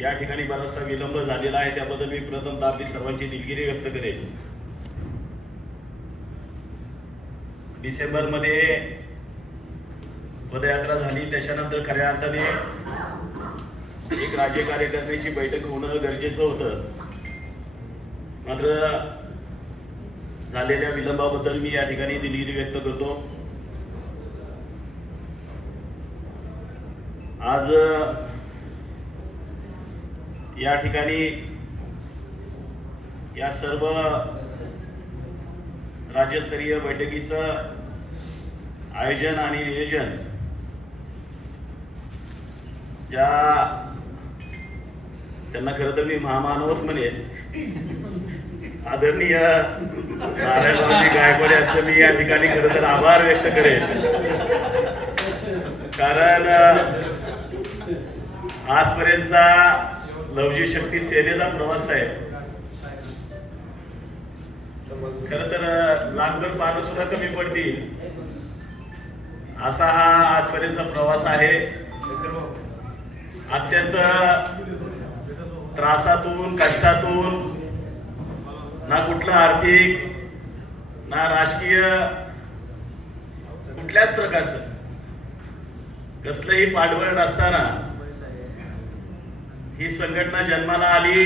या ठिकाणी बराचसा विलंब झालेला आहे, त्याबद्दल मी प्रथमतः आपली सर्वांची दिलगिरी व्यक्त करेन. डिसेंबरमध्ये पदयात्रा झाली, त्याच्यानंतर खऱ्या अर्थाने एक राज्य कार्यकारिणीची बैठक होणं गरजेचं होतं. मात्र झालेल्या विलंबाबद्दल मी या ठिकाणी दिलगिरी व्यक्त करतो. आज या ठिकाणी या सर्व राज्यस्तरीय बैठकीचं आयोजन आणि नियोजन त्यांना खरं तर मी महामानवच म्हणेन, आदरणीय नारायणरावजी गायकवाड यांचं मी या ठिकाणी खरं तर आभार व्यक्त करेन. कारण आजपर्यंतचा लवजी शक्ती सेनेचा प्रवास आहे, खरं तर लाखभर पानं सुद्धा कमी पडतील असा हा आजपर्यंतचा प्रवास आहे. अत्यंत त्रासातून, कष्टातून, ना कुठलं आर्थिक ना राजकीय कुठल्याच प्रकारचं कसलंही पाठबळ नसताना ही संघटना जन्माला आली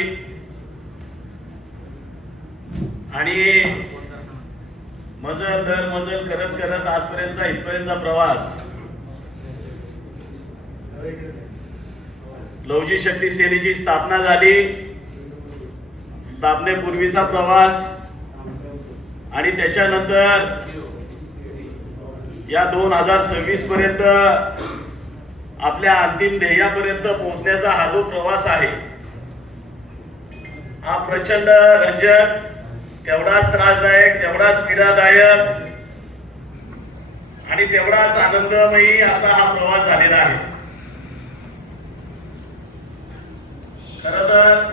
आणि मजल दर मजल करत करत आजपर्यंतचा इथपर्यंतचा प्रवास, लवजी शक्ती सेनेची स्थापना झाली, स्थापनेपूर्वीचा प्रवास आणि त्याच्यानंतर या 2026 पर्यंत आपल्या अंतिम ध्येयापर्यंत पोहोचण्याचा हा जो प्रवास आहे, हा प्रचंड रंजक, तेवढाच त्रासदायक, तेवढाच पीडादायक आणि तेवढाच आनंदमयी असा हा प्रवास झालेला आहे. खरं तर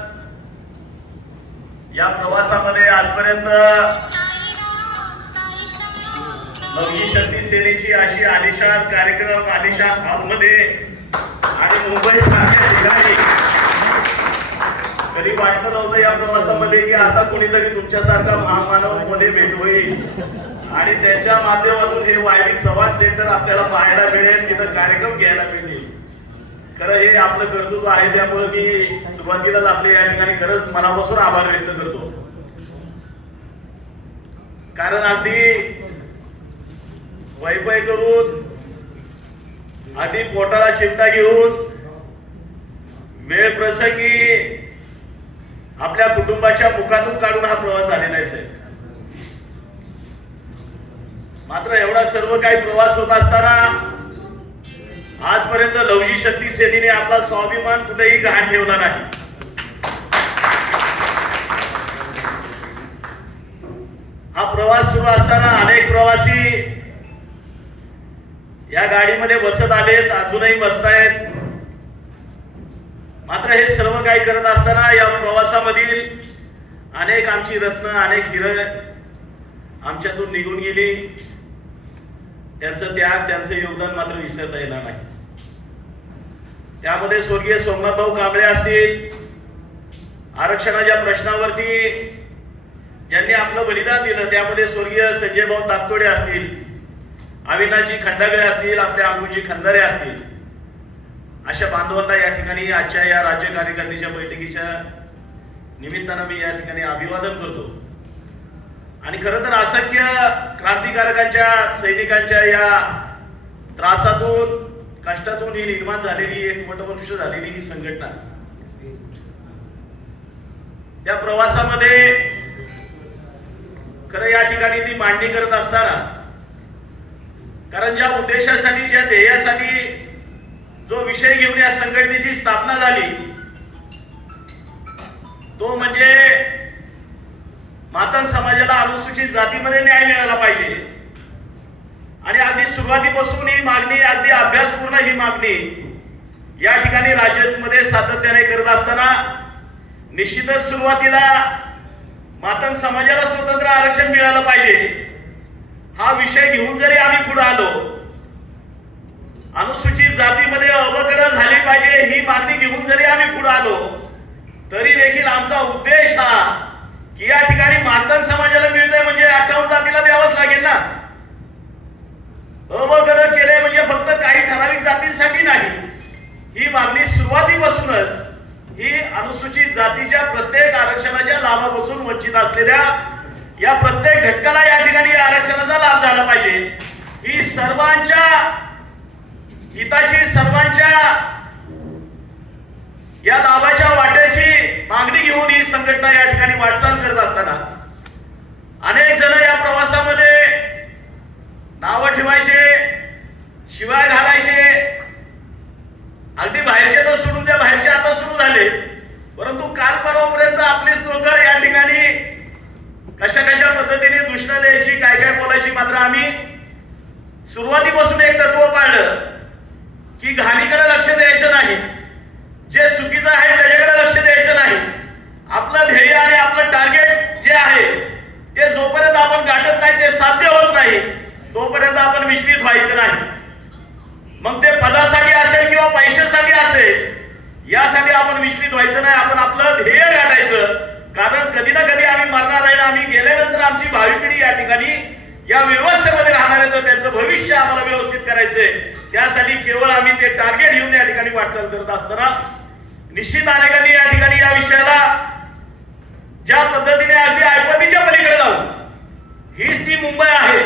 या प्रवासामध्ये आजपर्यंत लवजी शक्ती सेनेची अशी आलिशान कार्यक्रम, आलिशान हॉलमध्ये आणि मुंबई सारख्या ठिकाणी कधी वाटलं नव्हतं या प्रवासामध्ये की असा कोणीतरी तुमच्यासारखा महामानव मध्ये भेट होईल आणि त्यांच्या माध्यमातून हे वायली संवाद सेंटर आपल्याला पाहायला मिळेल, तिथं कार्यक्रम घ्यायला मिळतील. खरं हे आपलं कर्तृत्व आहे, त्यामुळे मी सुरुवातीलाच आपले या ठिकाणी खरंच मनापासून आभार व्यक्त करतो. कारण अगदी वैपय करून, आधी पोटाला चिमटा घेऊन, वेळ प्रसंगी आपल्या कुटुंबाच्या मुखातून काढून हा प्रवास झालेला आहे साहेब. मात्र एवढा सर्व काही प्रवास होत असताना आजपर्यंत लवजी शक्ती सेनेने आपला स्वाभिमान कुठेही गहाण ठेवला नाही. हा प्रवास सुरू असताना अनेक प्रवासी या गाडीमध्ये बसत आलेत, अजूनही बसतायत. मात्र हे सर्व काही करत असताना या प्रवासामधील अनेक आमची रत्न, अनेक हिरे आमच्यातून निघून गेली. त्यांचं त्याग, त्यांचं योगदान मात्र विसरता येणार नाही. त्यामध्ये स्वर्गीय सोमनाथभाऊ कांबळे असतील, आरक्षणाच्या प्रश्नावरती ज्यांनी आपलं बलिदान दिलं, त्यामध्ये स्वर्गीय संजयभाऊ ताकतोडे असतील, अविनाशजी खंडागळे असतील, आपल्या अंकुजी खंदारे असतील, अशा बांधवांना या ठिकाणी आजच्या या राज्य कार्यकारिणीच्या बैठकीच्या निमित्तानं मी या ठिकाणी अभिवादन करतो. आणि खरं तर असंख्य क्रांतिकारकांच्या, सैनिकांच्या या त्रासातून, कष्टातून ही निर्माण झालेली, एक वटवृक्ष झालेली ही संघटना, त्या प्रवासामध्ये खरं या ठिकाणी ती मांडणी करत असताना, कारण ज्या उद्देशासाठी, ज्या ध्येयासाठी, जो विषय घेऊन या संघटनेची स्थापना झाली, तो म्हणजे मातंग समाजाला अनुसूचित जातीमध्ये न्याय मिळाला पाहिजे. आणि अगदी सुरुवातीपासून ही मागणी, अगदी अभ्यासपूर्ण ही मागणी या ठिकाणी राज्यामध्ये सातत्याने करत असताना, निश्चितच सुरुवातीला मातंग समाजाला स्वतंत्र आरक्षण मिळालं पाहिजे हा विषय घेऊन जरी आम्ही पुढे आलो, अनुसूचित जातीमध्ये अवकड झाली पाहिजे ही मागणी घेऊन जरी आम्ही पुढे आलो, तरी देखील आमचा उद्देश हा की या ठिकाणी मातंग समाजाला मिळतंय म्हणजे 58 जातीला द्यावंच लागेल ना. अवघड केले म्हणजे फक्त काही ठराविक जातींसाठी नाही. ही मागणी सुरुवातीपासूनच ही अनुसूचित जातीच्या प्रत्येक आरक्षणाच्या लाभापासून वंचित असलेल्या या प्रत्येक घटकाला या ठिकाणी आरक्षणाचा लाभ झाला पाहिजे. ही सर्वांच्या हिताची, सर्वांच्या या लाभाच्या वाट्याची मागणी घेऊन ही संघटना या ठिकाणी वाटचाल करत असताना अनेक जण या प्रवासामध्ये नावं ठेवायचे, शिवाय घालायचे, अगदी बाहेरचे तर सोडून द्या, बाहेरचे आता सुरू झाले. परंतु काल परवापर्यंत आपलीच लोक या ठिकाणी कशा कशा पद्धतीने दूषणं द्यायची, काय काय बोलायची. मात्र आम्ही सुरुवातीपासून एक तत्व पाळलं की घाणीकडे लक्ष द्यायचं नाही, जे चुकीचं आहे त्याच्याकडे लक्ष द्यायचं नाही. आपलं ध्येय आणि आपलं टार्गेट जे आहे ते जोपर्यंत आपण गाठत नाही, ते साध्य होत नाही, तोपर्यंत आपण विचलित व्हायचं नाही. मग ते पदासाठी असेल किंवा पैशासाठी असेल, यासाठी आपण विचलित व्हायचं नाही. आपण आपलं ध्येय गाठायचं, कारण कधी ना कधी आम्ही मरणार आहे. आम्ही गेल्यानंतर आमची भावी पिढी या ठिकाणी या व्यवस्थेमध्ये राहणार आहे, तर त्याचं भविष्य आम्हाला व्यवस्थित करायचंय. त्यासाठी केवळ आम्ही ते टार्गेट घेऊन या ठिकाणी वाटचाल करत असताना निश्चित अनेकांनी या ठिकाणी या विषयाला ज्या पद्धतीने अगदी ऐपतीच्या पलीकडे जाऊन, हीच ती मुंबई आहे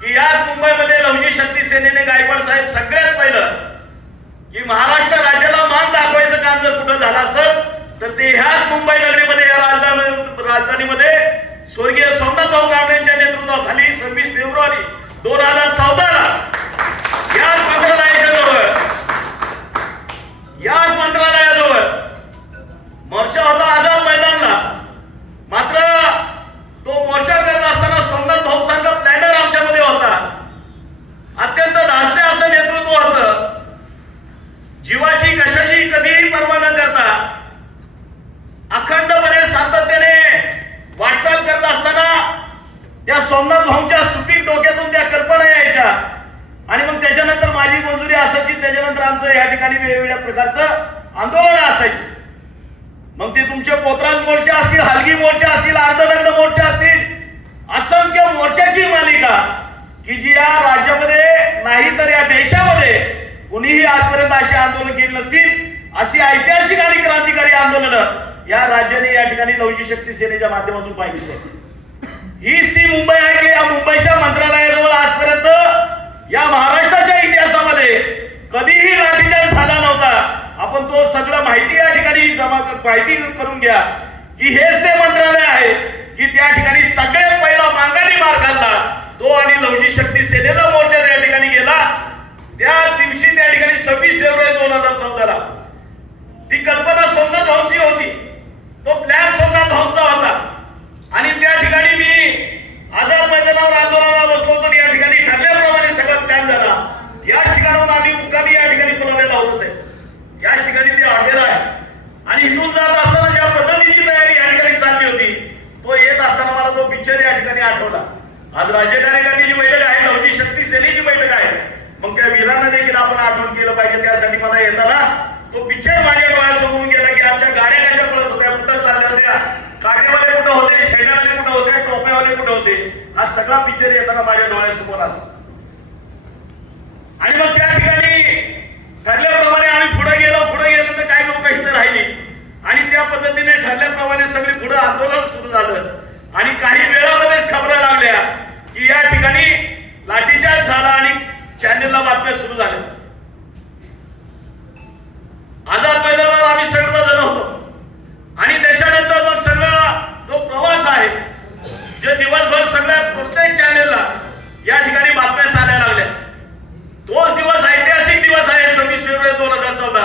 की याच मुंबईमध्ये लवजी शक्ती सेनेने गायकवाड साहेब सगळ्यात पहिलं की महाराष्ट्र राज्याला मान दाखवायचं काम जर कुठं झालं असेल तर ते ह्याच मुंबई नगरीमध्ये, या राजधानीमध्ये स्वर्गीय सोमनाथ भाऊ कांबळेंच्या नेतृत्वाखाली 26 फेब्रुवारी 2014 ला याच मंत्रालयाजवळ मोर्चा होता आझाद मैदानला. मात्र तो मोर्चा करत असताना सोमनाथ भाऊ सारखा प्लॅनर आमच्यामध्ये होता. अत्यंत धाडसे असं नेतृत्व होतं. जीवाची कशाची कधीही पर्वा न करता अखंडपणे सातत्याने वाटचाल करत असताना त्या सोमनाथ भाऊंच्या सुपीक डोक्यातून त्या कल्पना यायच्या आणि मग त्याच्यानंतर माझी मंजुरी असायची. त्याच्यानंतर आमचं या ठिकाणी वेगवेगळ्या प्रकारचं आंदोलन असायची. मग ते तुमचे पोतराज मोर्चे असतील, हलगी मोर्चे असतील, अर्धनग्न मोर्चे असतील, असंख्य मोर्चाची मालिका की जी या राज्यामध्ये नाही तर या देशामध्ये कुणीही आजपर्यंत अशी आंदोलन केली नसतील. अशी ऐतिहासिक आणि क्रांतिकारी आंदोलनं या राज्याने या ठिकाणी लवजी शक्ती सेनेच्या माध्यमातून पाहिली आहे. हीच ती मुंबई आहे की या मुंबईच्या मंत्रालयाजवळ आजपर्यंत या महाराष्ट्राच्या इतिहासामध्ये कधीही लाठीचार्ज झाला नव्हता. आपण तो सगळं माहिती या ठिकाणी माहिती करून घ्या की हेच ते मंत्रालय आहे की त्या ठिकाणी सगळ्यात पहिला मांगानी मार खाल्ला तो आणि लवजी शक्ती सेनेचा मोर्चा त्या ठिकाणी गेला. त्या दिवशी त्या ठिकाणी 26 फेब्रुवारी 2014 ला ती कल्पना सोमनाथ भाऊंची होती, तो प्लॅन सोमनाथ भाऊंचा होता. आणि त्या ठिकाणी मी आझाद मैदानावर आंदोलनाला बसलो होतो. या ठिकाणी ठरल्याप्रमाणे सगळा प्लॅन झाला. या ठिकाणाहून आम्ही मुक्कामी या ठिकाणी पुलावेला होतो साहेब. या ठिकाणी ते हॉटेल आहे आणि इथून जात असताना ज्या पद्धतीची तयारी या ठिकाणी चालली होती, तो येत असताना मला तो पिक्चर या ठिकाणी आठवला. आज राज्य कार्यकारिणीची बैठक आहे, लवजी शक्ती सेनेची बैठक आहे. मग त्या वीरांना देखील आपण आठवण केलं पाहिजे. त्यासाठी मला येताना तो पिक्चर माझ्या डोळ्यासमोरून गेला की आमच्या गाड्या कशा पळत होत्या, कुठं चालल्या होत्या, काटेवाले कुठं होते, खेळण्यावाले कुठं होते, टोप्यावाले कुठं होते. हा सगळा पिक्चर येताना माझ्या डोळ्यासमोर आला. आणि मग त्या ठिकाणी ठरल्याप्रमाणे आम्ही पुढे गेलो तर काही लोक इथे राहिली आणि त्या पद्धतीने ठरल्याप्रमाणे सगळे पुढे आंदोलन सुरू झालं. आणि काही वेळामध्येच खबरा लागल्या की या ठिकाणी लाठीचार्ज झाला आणि चॅनेलला बातम्या सुरू झाल्या. आझाद मैदानावर आम्ही सर्वजण होतो आणि त्याच्यानंतर मग सगळा जो प्रवास आहे, जे दिवसभर सगळ्या प्रत्येक चॅनेलला या ठिकाणी बातम्या चालायला लागल्या. तोच दिवस ऐतिहासिक दिवस आहे 26 फेब्रुवारी 2014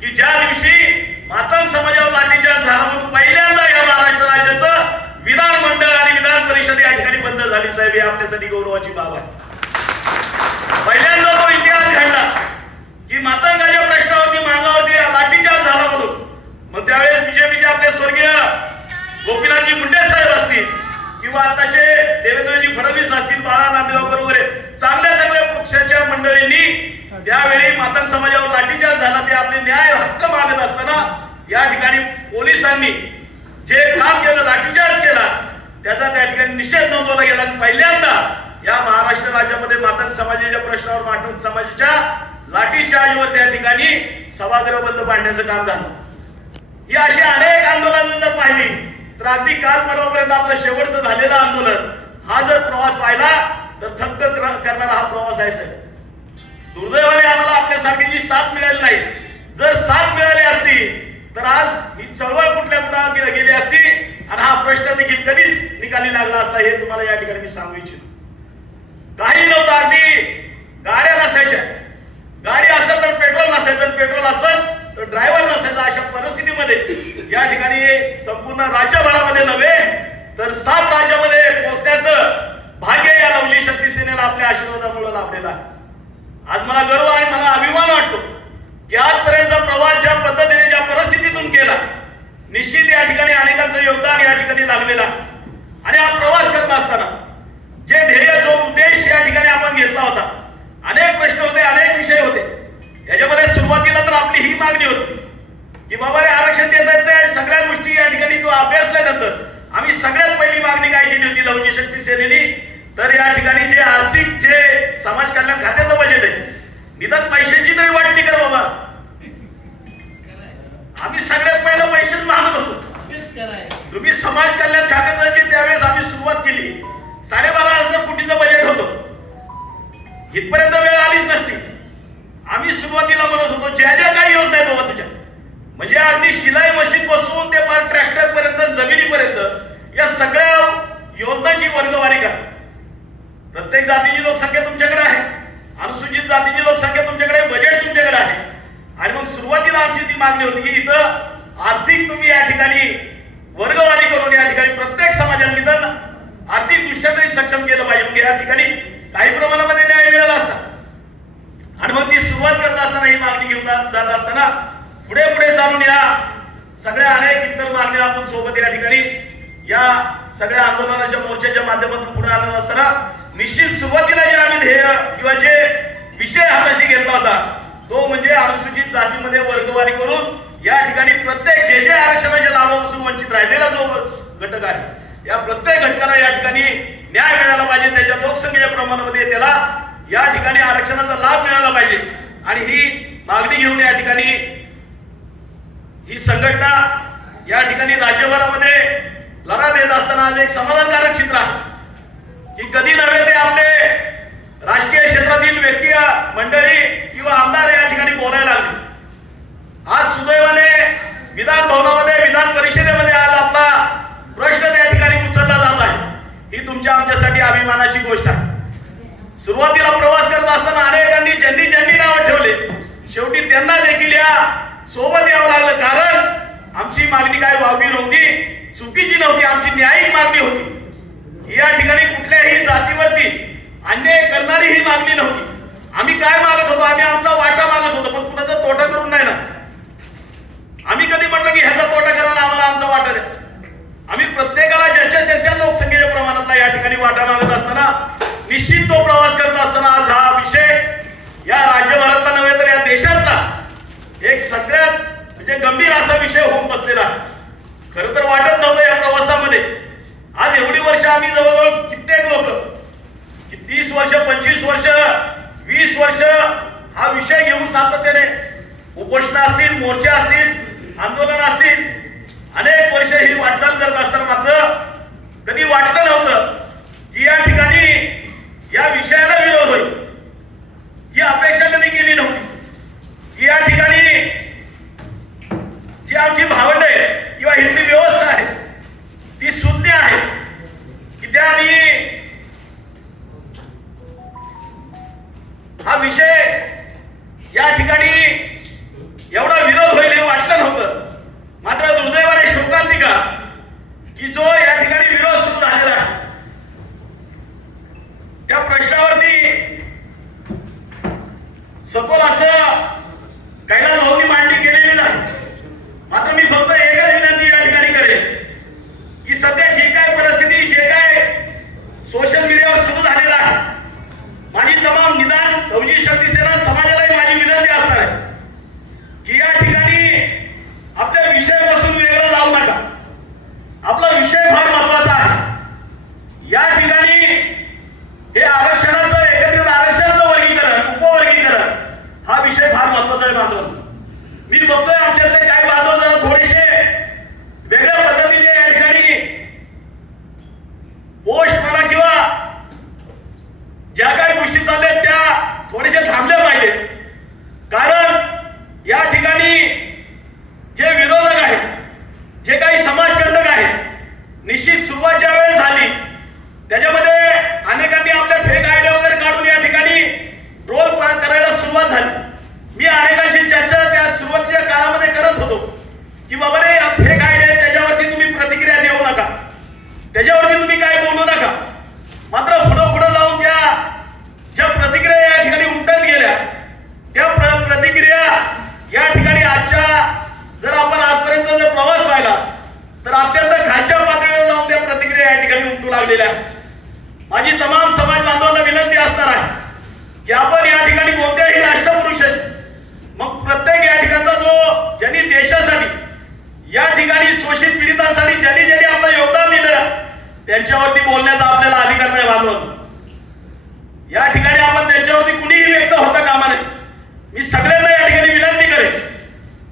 की ज्या दिवशी मातंग समाजावर लाठीचार्ज झाला म्हणून पहिल्यांदा या महाराष्ट्र राज्याचं विधानमंडळ आणि विधान परिषद या ठिकाणी बंद झाली. साहेब, ही आपल्यासाठी गौरवाची बाब आहे. पहिल्यांदा तो इतिहास घडला की मातंगाच्या प्रश्नावरती मागावरती लाठीचार्ज झाला म्हणून. मग त्यावेळेस बीजेपीचे आपले स्वर्गीय गोपीनाथजी मुंडे साहेब असतील किंवा आताचे देवेंद्रजी फडणवीस असतील, बाळा नांदेगावकर वगैरे चांगल्या सगळ्या पक्षाच्या मंडळींनी त्यावेळी मातंग समाजावर लाठीचार्ज झाला ते आपले न्याय हक्क मागत असताना या ठिकाणी पोलिसांनी जे काम केलं, लाठीचार्ज केला, त्याचा त्या ठिकाणी निषेध नोंदवला गेला. पहिल्यांदा या महाराष्ट्र राज्यामध्ये मातंग समाजाच्या प्रश्नावर मातंग समाजाच्या लाठीचार्जवर त्या ठिकाणी सभागृह बंद पाडण्याचं काम झालं. ही अशी अनेक आंदोलनं जर पाहिली तर अगदी काल परवापर्यंत आपलं शेवटचं झालेलं आंदोलन, हा जर प्रवास पाहिला तर थक्क करणारा हा प्रवास आहे साहेब. दुर्दैवाने आम्हाला आपल्यासारखी जी साथ मिळाली नाही. जर साथ मिळाली असती तर आज ही चळवळ कुठल्या कुठे गेली असती आणि हा प्रश्न देखील कधीच निकाली लागला असता, हे तुम्हाला या ठिकाणी मी सांगू इच्छितो. काही नव्हतं, अगदी गाड्या नसायच्या. गाडी असेल तर पेट्रोल नसायचं, पेट्रोल असेल तर ड्रायव्हर नसायचा. अशा परिस्थितीमध्ये या ठिकाणी संपूर्ण राज्यभरामध्ये नव्हे तर 7 राज्यामध्ये पोहोचण्याचं भाग्य या लवली शक्ती सेनेला आपल्या आशीर्वादामुळे लाभलेला आहे. आज मला गर्व आणि मला अभिमान वाटतो की आजपर्यंतचा प्रवास ज्या पद्धतीने, ज्या परिस्थितीतून केला, निश्चित या ठिकाणी अनेकांचं योगदान या ठिकाणी लागलेलं आहे. आणि हा प्रवास करत असताना जे ध्येय, जो उद्देश या ठिकाणी आपण घेतला होता, अनेक प्रश्न होते, अनेक विषय होते. याच्यामध्ये सुरुवातीला तर आपली ही मागणी होती की बाबा रे आरक्षण देता येत नाही. सगळ्या गोष्टी या ठिकाणी तो अभ्यासल्यानंतर आम्ही सगळ्यात पहिली मागणी काय केली होती लवची शक्ती सेनेनी, तर या ठिकाणी जे आर्थिक, जे समाज कल्याण खात्याचं बजेट आहे, निदान पैशाची तरी वाटणी कर बाबा. आम्ही सगळ्यात पहिलं पैसेच मागत होतो. तुम्ही समाज कल्याण खात्याचं जे त्यावेळेस आम्ही सुरुवात केली, 12,500 कोटीचं बजेट होतं. इथपर्यंत वेळ आलीच नसती. आम्ही सुरुवातीला म्हणत होतो ज्या ज्या काही योजना आहेत बाबा तुझ्या, म्हणजे अगदी शिलाई मशीन पासून ते पार ट्रॅक्टर पर्यंत, जमिनीपर्यंत, या सगळ्या योजनांची वर्गवारी करा. प्रत्येक जातीची लोकसंख्या तुमच्याकडे आहे, अनुसूचित जातीची लोकसंख्या तुमच्याकडे, बजेट तुमच्याकडे आहे. आणि मग सुरुवातीला आमची ती मागणी होती की इथं आर्थिक तुम्ही या ठिकाणी वर्गवारी करून या ठिकाणी प्रत्येक समाजाला निदान आर्थिक दृष्ट्या तरी सक्षम केलं पाहिजे. म्हणजे या ठिकाणी काही प्रमाणामध्ये न्याय मिळाला असता. आणि मग ती सुरुवात करत असताना, ही मागणी घेऊन जात असताना पुढे पुढे चालून या सगळ्या अनेक इतर मागण्या आपण सोबत या ठिकाणी या सगळ्या आंदोलनाच्या मोर्चाच्या माध्यमातून पुढे आलो असताना, निश्चित सुरुवातीला जे आम्ही ध्येय किंवा जे विषय हाताशी घेतला होता तो म्हणजे अनुसूचित जातीमध्ये वर्गवारी करून या ठिकाणी प्रत्येक जे जे आरक्षणाच्या लाभापासून वंचित राहिलेला जो घटक आहे, या प्रत्येक घटकाला या ठिकाणी न्याय मिळाला पाहिजे. त्याच्या लोकसंख्येच्या प्रमाणामध्ये त्याला या ठिकाणी आरक्षणाचा लाभ मिळाला पाहिजे. आणि ही मागणी घेऊन या ठिकाणी ही संघटना या ठिकाणी राज्यभरामध्ये लढा देत असताना आज एक समाधानकारक चित्र आहे की कधी नव्हे ते आपले राजकीय क्षेत्रातील व्यक्ती, मंडळी किंवा आमदार या ठिकाणी बोलायला लागले. आज सुदैवाने विधान भवनामध्ये, विधान परिषदेमध्ये आज आपला प्रश्न त्या ठिकाणी उचलला जात आहे. ही तुमच्या आमच्यासाठी अभिमानाची गोष्ट आहे. सुरुवातीला प्रवास करत असताना अनेकांनी ज्यांनी नावं ठेवले, शेवटी त्यांना देखील या सोबत यावं लागलं. कारण आमची मागणी काय वावगी नव्हती, चुकीची नव्हती, आमची न्यायिक मागणी होती. या ठिकाणी कुठल्याही जातीवरती अन्याय करणारी ही मागणी नव्हती. आम्ही काय मागत होतो? आम्ही आमचा वाटा मागत होतो, पण कुणाचा तोटा करून नाही ना. आम्ही कधी म्हटलं की ह्याचा तोटा करा ना आम्हाला आमचा वाटा द्या. आम्ही प्रत्येकाला ज्याच्या लोकसंख्येच्या प्रमाणातला या ठिकाणी वाटा मागत असताना, निश्चित तो प्रवास करत असताना आज हा विषय या राज्यभरातला नव्हे तर या देशातला एक सगळ्यात म्हणजे गंभीर असा विषय होऊन बसलेला. खरं तर वाटत नव्हतं या प्रवासामध्ये. आज एवढी वर्ष आम्ही जवळजवळ कित्येक लोक 30 वर्ष, 25 वर्ष, 20 वर्ष हा विषय घेऊन सातत्याने उपोषण असतील, मोर्चे असतील, आंदोलन असतील, अनेक वर्ष ही वाटचाल करत असताना मात्र कधी वाटलं नव्हतं की या ठिकाणी या विषयाला विरोध होईल. ही अपेक्षा कधी केली नव्हती की या ठिकाणी जी आमची भावंड आहे किंवा इथली व्यवस्था आहे ती शून्य आहे की त्याने हा विषय या ठिकाणी एवढा विरोध होईल हे वाटलं नव्हतं. लावलेल्या आहेत. माझी तमाम समाज बांधवांना विनंती असणार आहे की आपण या ठिकाणी कोणत्याही राष्ट्रपुरुषाची मग प्रत्येक या ठिकाणचा जो ज्यांनी देशासाठी या ठिकाणी शोषित पीडितांसाठी ज्यांनी आपलं योगदान दिलं त्यांच्यावरती बोलण्याचा आपल्याला अधिकार नाही.